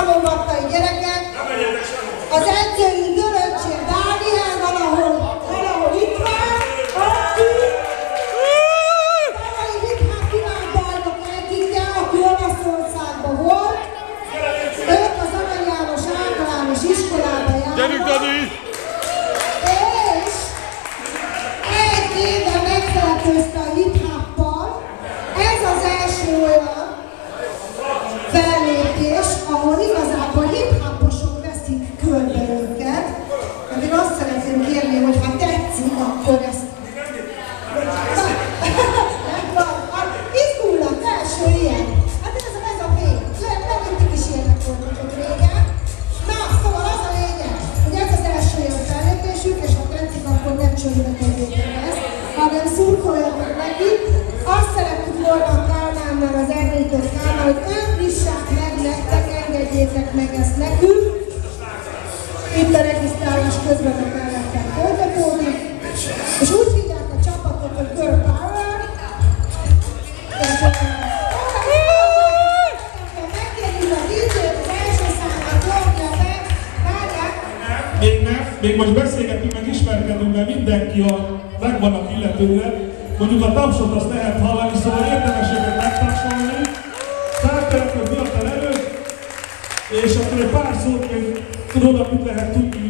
támogattai gyerekek. Az edzői Göröcsér Dániel valahol itt van, aki tavalyi hip-hop világbajnok Ekike, aki Olaszországban volt. Ők az Arany János általános iskolába járnak. Gyerünk, Dani! És egy éve megfertőzte a hip-hoppal. Ez az első olyan fellépés, ahol igazából hip-hoposok veszik körbe őket. Hát én azt szeretném kérni, hogy ha tetszik, akkor ezt... Izgulnak, első ilyen. Hát ez a fény. Megint is ilyenek voltatok régen. Na, szóval az a lényeg, hogy ez az első ilyen fellépésük, és ha tetszik, akkor nem csődölekedjétek ezt, hanem szurkoljatok neki. Azt szerettük volna a Kálmánnal, az említett Kálmán, hogy ők nyissák meg nektek, engedjétek meg ezt nekünk. Itt a regisztrálás közben a mellettem folytatódik. És úgy hívják a csapatot, hogy Girl Power. És megkérjük a DJ-t, az első számát nyomja meg. Várják! Még most beszélgetünk, meg ismerkedünk, mert mindenki megvannak illetőre. Mondjuk a tapsot azt lehet hallani, szóval érdemes őket megtapsolni. Feltehető fiatal előtt, és akkor egy pár szót még róluk lehet tudni,